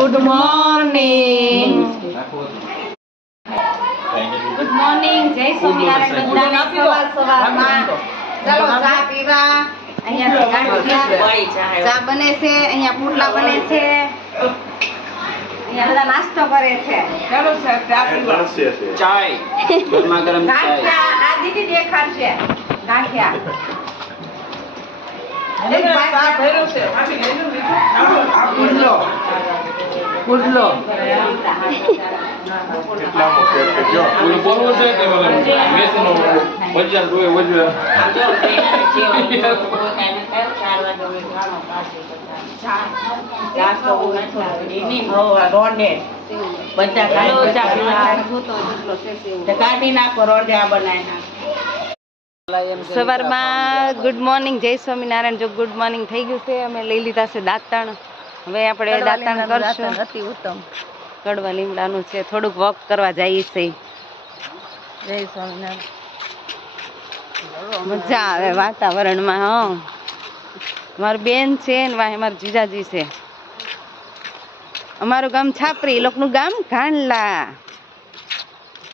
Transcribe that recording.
Good morning, good morning, જય સ્વામિનારાયણ બધાને સવારમાં. ચાલો ચા પીવા. અહીંયા ચા બને છે, અહીંયા પુડલા બને છે, અહીંયા બધા નાસ્તો કરે છે. ચાલો ચા પીવા. ચાય ગરમા ગરમ ચાય. આ દીદી દેખાડશે ગાંઠિયા. પુડલો બોલવો છે કે મેસનો બજાર જોવે વધ્યો. સવારમાં ગુડ મોર્નિંગ, જય સ્વામિનારાયણ. જો ગુડ મોર્નિંગ થઈ ગયું છે. અમે લઈ લીધા છે દાંતણ. હવે આપણે દાંતણ કરશું. અતિ ઉત્તમ કડવા લીમડાનું છે. થોડુંક વોક કરવા જઈએ છે. જય સ્વામિનારાયણ. મજા આવે વાતાવરણમાં. હા, મારી બેન છે ને વાહ મારા જીજાજી છે. અમારું ગામ છાપરી, એ લોકોનું ગામ ઘાણલા.